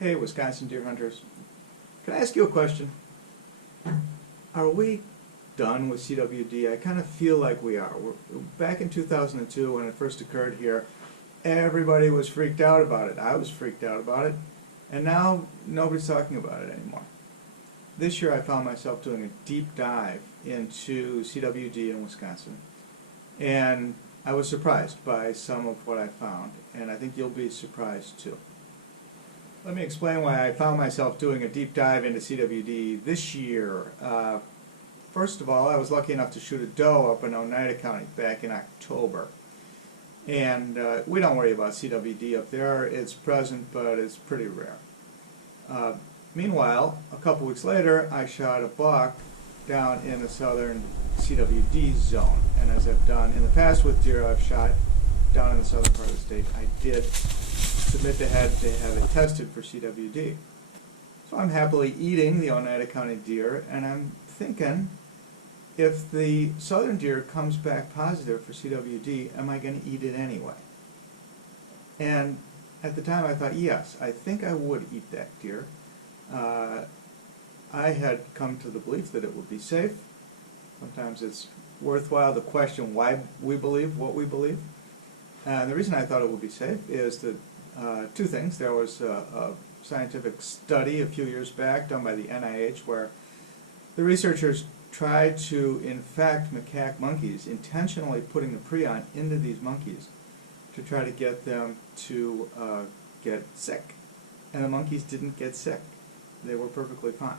Hey, Wisconsin deer hunters. Can I ask you a question? Are we done with CWD? I kind of feel like we are. Back in 2002, when it first occurred here, everybody was freaked out about it. I was freaked out about it. And now nobody's talking about it anymore. This year I found myself doing a deep dive into CWD in Wisconsin. And I was surprised by some of what I found. And I think you'll be surprised too. Let me explain why I found myself doing a deep dive into CWD this year. First of all, I was lucky enough to shoot a doe up in Oneida County back in October. And we don't worry about CWD up there. It's present, but it's pretty rare. Meanwhile, a couple weeks later, I shot a buck down in the southern CWD zone. And as I've done in the past with deer I've shot down in the southern part of the state, I did submit the head to have it tested for CWD. So I'm happily eating the Oneida County deer, and I'm thinking, if the southern deer comes back positive for CWD, am I going to eat it anyway? And at the time I thought, yes, I think I would eat that deer. I had come to the belief that it would be safe. Sometimes it's worthwhile to question why we believe what we believe. And the reason I thought it would be safe is that two things. There was a scientific study a few years back done by the NIH where the researchers tried to infect macaque monkeys, intentionally putting the prion into these monkeys to try to get them to get sick. And the monkeys didn't get sick. They were perfectly fine.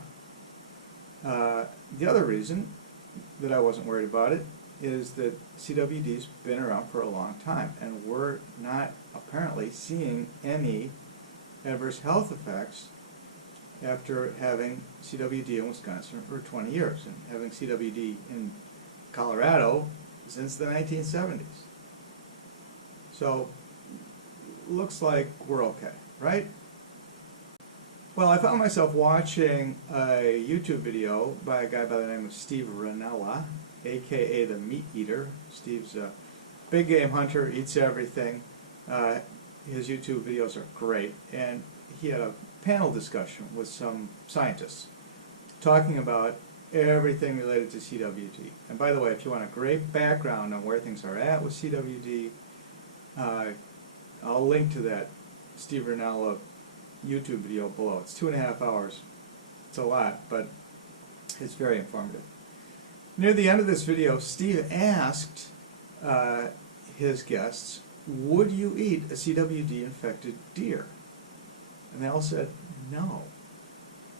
The other reason that I wasn't worried about it is that CWD's been around for a long time, and we're not apparently seeing any adverse health effects after having CWD in Wisconsin for 20 years and having CWD in Colorado since the 1970s. So, looks like we're okay, right? Well, I found myself watching a YouTube video by a guy by the name of Steve Rinella, aka the Meat Eater. Steve's a big game hunter, eats everything. His YouTube videos are great, and he had a panel discussion with some scientists talking about everything related to CWD. And by the way, if you want a great background on where things are at with CWD, I'll link to that Steve Rinella YouTube video below. It's 2.5 hours. It's a lot, but it's very informative. Near the end of this video, Steve asked his guests, would you eat a CWD-infected deer? And they all said, no.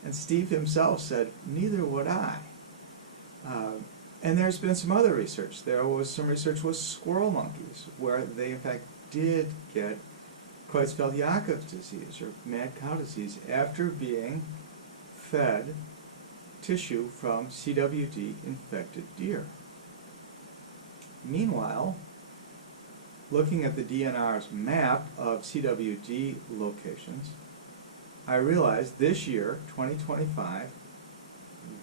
And Steve himself said, neither would I. And there's been some other research. There was some research with squirrel monkeys, where they in fact did get Creutzfeldt-Jakob's disease, or mad cow disease, after being fed tissue from CWD-infected deer. Meanwhile, looking at the DNR's map of CWD locations, I realized this year, 2025,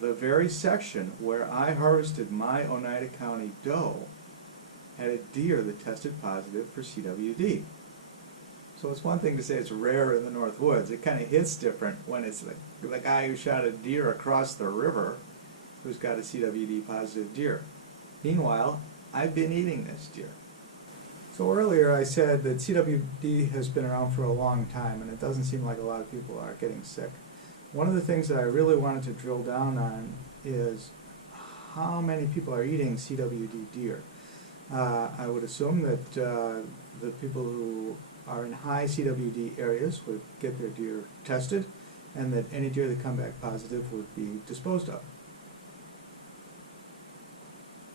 the very section where I harvested my Oneida County doe had a deer that tested positive for CWD. So it's one thing to say it's rare in the North Woods. It kind of hits different when it's the guy who shot a deer across the river who's got a CWD positive deer. Meanwhile, I've been eating this deer. So earlier I said that CWD has been around for a long time, and it doesn't seem like a lot of people are getting sick. One of the things that I really wanted to drill down on is how many people are eating CWD deer. I would assume that the people who are in high CWD areas would get their deer tested, and that any deer that come back positive would be disposed of.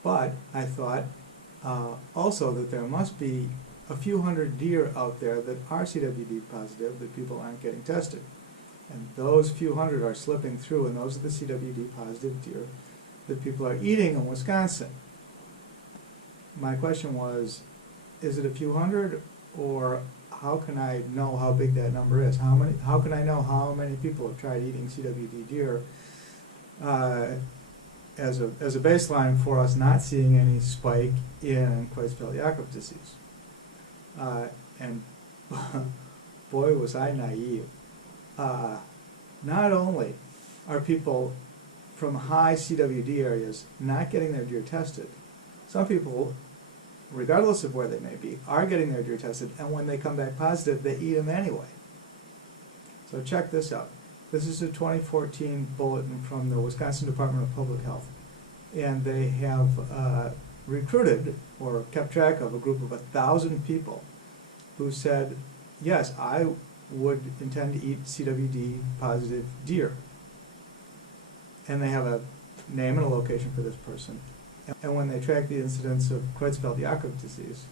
But I thought also that there must be a few hundred deer out there that are CWD positive that people aren't getting tested. And those few hundred are slipping through, and those are the CWD positive deer that people are eating in Wisconsin. My question was, is it a few hundred, or how can I know how big that number is? How can I know how many people have tried eating CWD deer as a baseline for us not seeing any spike in Creutzfeldt-Jakob's disease? And boy, was I naive. not only are people from high CWD areas not getting their deer tested, some people, regardless of where they may be, are getting their deer tested, and when they come back positive, they eat them anyway. So check this out. This is a 2014 bulletin from the Wisconsin Department of Public Health, and they have recruited or kept track of a group of 1,000 people who said, yes, I would intend to eat CWD positive deer. And they have a name and a location for this person. And when they track the incidence of Creutzfeldt-Jakob disease,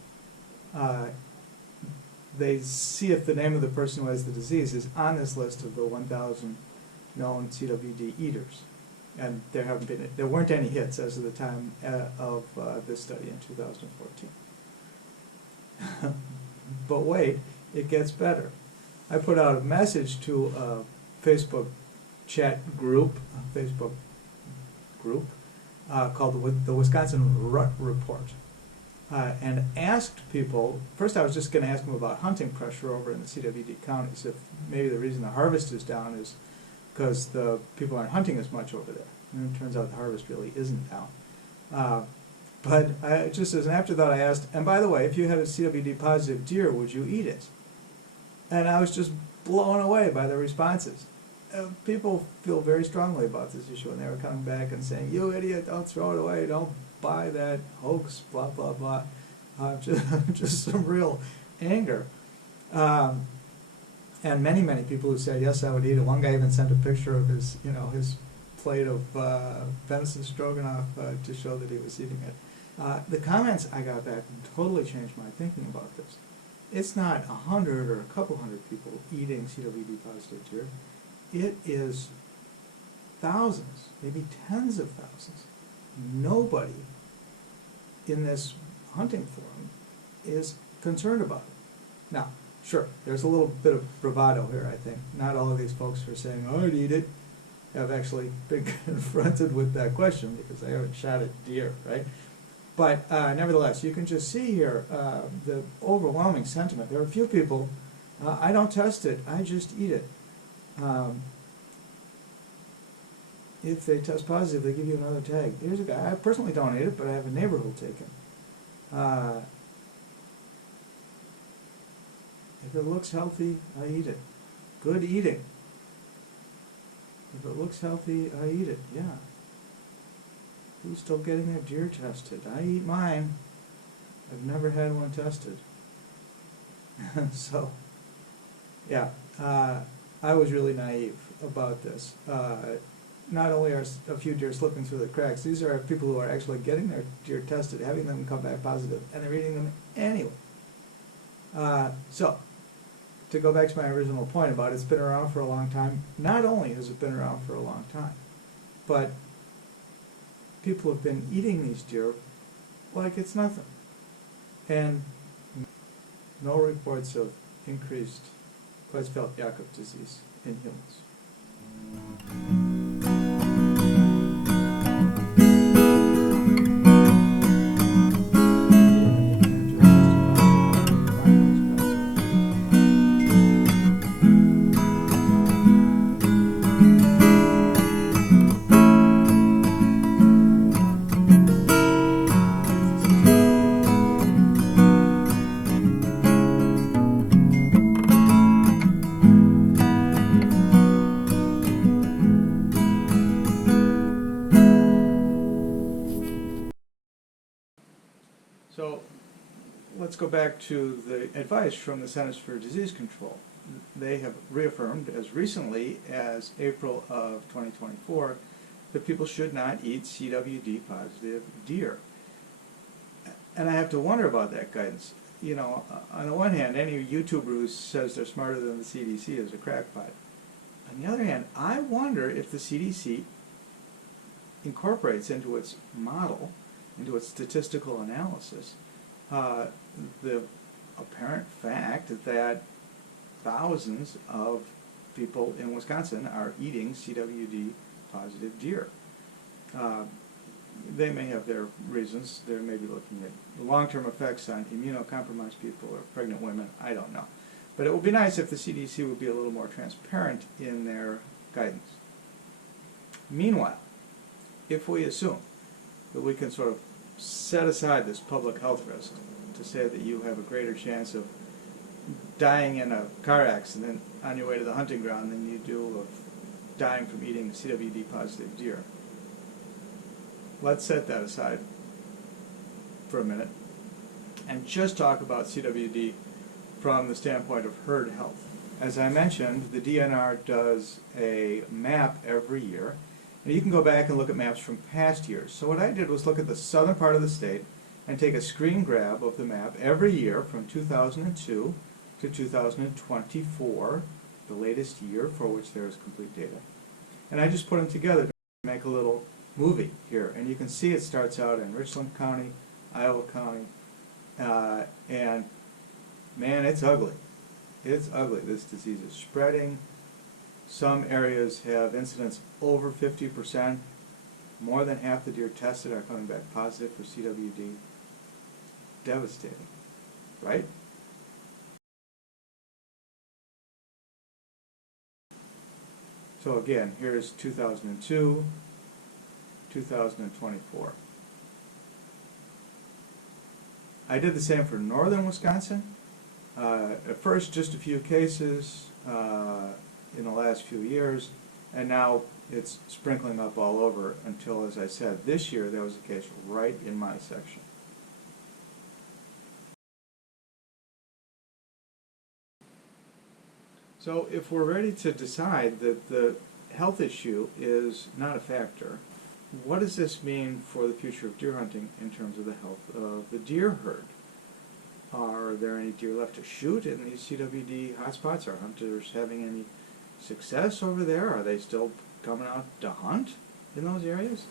they see if the name of the person who has the disease is on this list of the 1,000 known CWD eaters. And there weren't any hits as of the time of this study in 2014. But wait, it gets better. I put out a message to a Facebook chat group, called the Wisconsin Rut Report, and asked people. First, I was just going to ask them about hunting pressure over in the CWD counties. If maybe the reason the harvest is down is because the people aren't hunting as much over there. And it turns out the harvest really isn't down. But just as an afterthought, I asked, and by the way, if you had a CWD positive deer, would you eat it? And I was just blown away by the responses. People feel very strongly about this issue, and they were coming back and saying, you idiot, don't throw it away, don't buy that hoax, blah, blah, blah. Just some real anger. And many, many people who said, yes, I would eat it. One guy even sent a picture of his plate of venison stroganoff to show that he was eating it. The comments I got back totally changed my thinking about this. It's not 100 or a couple hundred people eating CWD positive deer. It is thousands, maybe tens of thousands. Nobody in this hunting forum is concerned about it. Now, sure, there's a little bit of bravado here, I think. Not all of these folks who are saying, oh, I'd eat it, have actually been confronted with that question because they haven't shot at deer, right? But nevertheless, you can just see here the overwhelming sentiment. There are a few people, I don't test it, I just eat it. If they test positive, they give you another tag. Here's a guy, I personally don't eat it, but I have a neighbor who'll take it. If it looks healthy, I eat it. Good eating. If it looks healthy, I eat it. Yeah. Who's still getting their deer tested? I eat mine. I've never had one tested. So, yeah, I was really naive about this. Not only are a few deer slipping through the cracks, these are people who are actually getting their deer tested, having them come back positive, and they're eating them anyway. So, to go back to my original point about it's been around for a long time, not only has it been around for a long time, but people have been eating these deer like it's nothing. And no reports of increased Creutzfeldt-Jakob disease in humans. So let's go back to the advice from the Centers for Disease Control. They have reaffirmed as recently as April of 2024 that people should not eat CWD positive deer. And I have to wonder about that guidance. You know, on the one hand, any YouTuber who says they're smarter than the CDC is a crackpot. On the other hand, I wonder if the CDC incorporates into its model, into its statistical analysis, the apparent fact that thousands of people in Wisconsin are eating CWD positive deer. They may have their reasons. They may be looking at the long-term effects on immunocompromised people or pregnant women. I don't know. But it would be nice if the CDC would be a little more transparent in their guidance. Meanwhile, if we assume that we can sort of set aside this public health risk to say that you have a greater chance of dying in a car accident on your way to the hunting ground than you do of dying from eating CWD positive deer. Let's set that aside for a minute and just talk about CWD from the standpoint of herd health. As I mentioned, the DNR does a map every year, and you can go back and look at maps from past years. So what I did was look at the southern part of the state and take a screen grab of the map every year from 2002 to 2024, the latest year for which there is complete data. And I just put them together to make a little movie here. And you can see it starts out in Richland County, Iowa County, and man, it's ugly. It's ugly. This disease is spreading. Some areas have incidence over 50%. More than half the deer tested are coming back positive for CWD. Devastating, right? So again, here's 2002, 2024. I did the same for northern Wisconsin. At first, just a few cases in the last few years, and now it's sprinkling up all over until, as I said, this year there was a case right in my section. So if we're ready to decide that the health issue is not a factor, what does this mean for the future of deer hunting in terms of the health of the deer herd? Are there any deer left to shoot in these CWD hotspots? Are hunters having any success over there? Are they still coming out to hunt in those areas?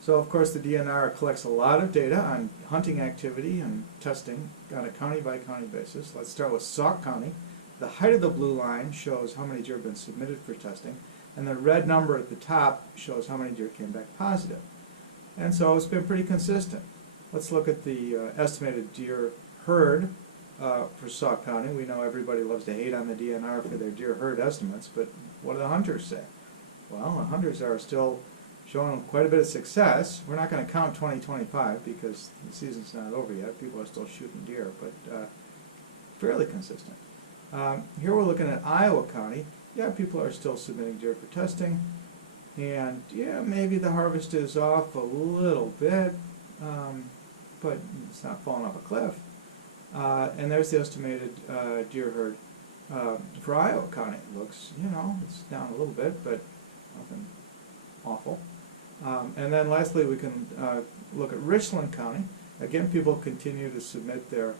So of course the DNR collects a lot of data on hunting activity and testing on a county by county basis. Let's start with Sauk County. The height of the blue line shows how many deer have been submitted for testing, and the red number at the top shows how many deer came back positive. And so it's been pretty consistent. Let's look at the estimated deer herd for Sauk County. We know everybody loves to hate on the DNR for their deer herd estimates, but what do the hunters say? Well, the hunters are still showing quite a bit of success. We're not going to count 2025 because the season's not over yet. People are still shooting deer, but fairly consistent. Here we're looking at Iowa County. Yeah, people are still submitting deer for testing, and yeah, maybe the harvest is off a little bit, but it's not falling off a cliff. And there's the estimated deer herd for Iowa County. It looks, it's down a little bit, but nothing awful. And then lastly, we can look at Richland County. Again, people continue to submit their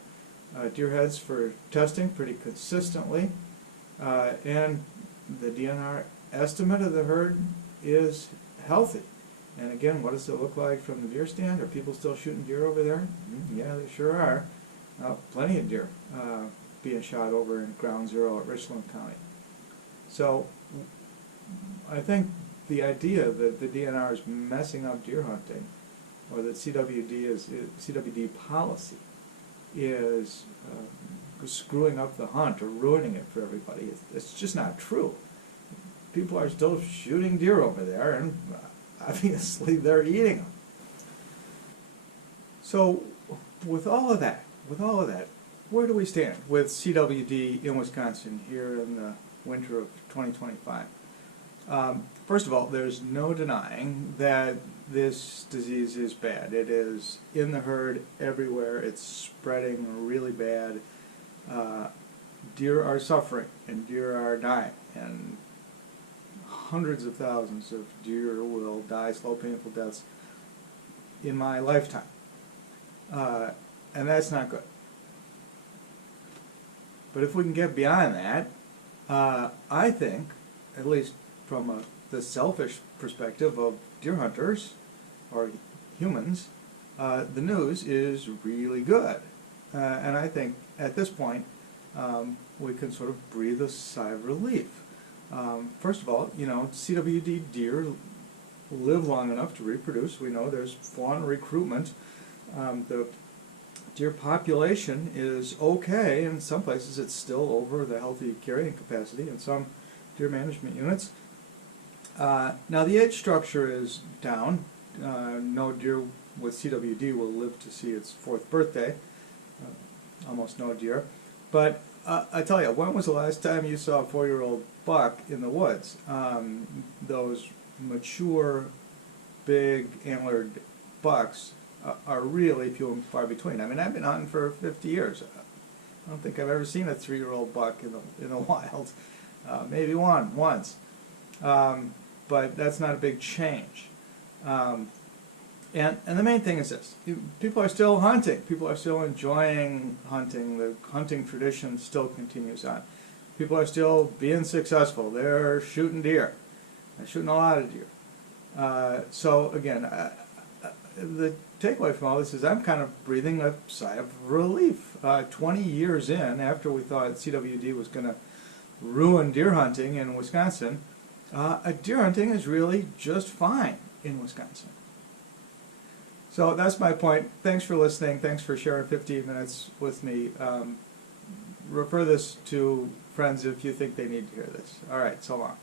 deer heads for testing pretty consistently, and the DNR estimate of the herd is healthy. And again, what does it look like from the deer stand? Are people still shooting deer over there? Yeah, they sure are. Plenty of deer being shot over in Ground Zero at Richland County. So I think the idea that the DNR is messing up deer hunting, or that CWD policy is screwing up the hunt or ruining it for everybody, it's just not true. People are still shooting deer over there, and obviously they're eating them. So with all of that, where do we stand with CWD in Wisconsin here in the winter of 2025? First of all, there's no denying that this disease is bad. It is in the herd everywhere. It's spreading really bad. Deer are suffering and deer are dying, and hundreds of thousands of deer will die slow, painful deaths in my lifetime. And that's not good. But if we can get beyond that, I think, at least from the selfish perspective of deer hunters or humans, the news is really good. And I think at this point we can sort of breathe a sigh of relief. First of all, CWD deer live long enough to reproduce. We know there's fawn recruitment. The deer population is okay. In some places it's still over the healthy carrying capacity in some deer management units. Now the age structure is down. No deer with CWD will live to see its 4th birthday. Almost no deer. But I tell you, when was the last time you saw a 4-year-old buck in the woods? Those mature, big, antlered bucks are really few and far between. I mean, I've been hunting for 50 years. I don't think I've ever seen a 3-year-old buck in the wild. Maybe once. But that's not a big change. And the main thing is this. People are still hunting. People are still enjoying hunting. The hunting tradition still continues on. People are still being successful. They're shooting deer. They're shooting a lot of deer. So again, the takeaway from all this is I'm kind of breathing a sigh of relief. 20 years in, after we thought CWD was going to ruin deer hunting in Wisconsin, deer hunting is really just fine in Wisconsin. So that's my point. Thanks for listening. Thanks for sharing 15 minutes with me. Refer this to friends if you think they need to hear this. All right, so long.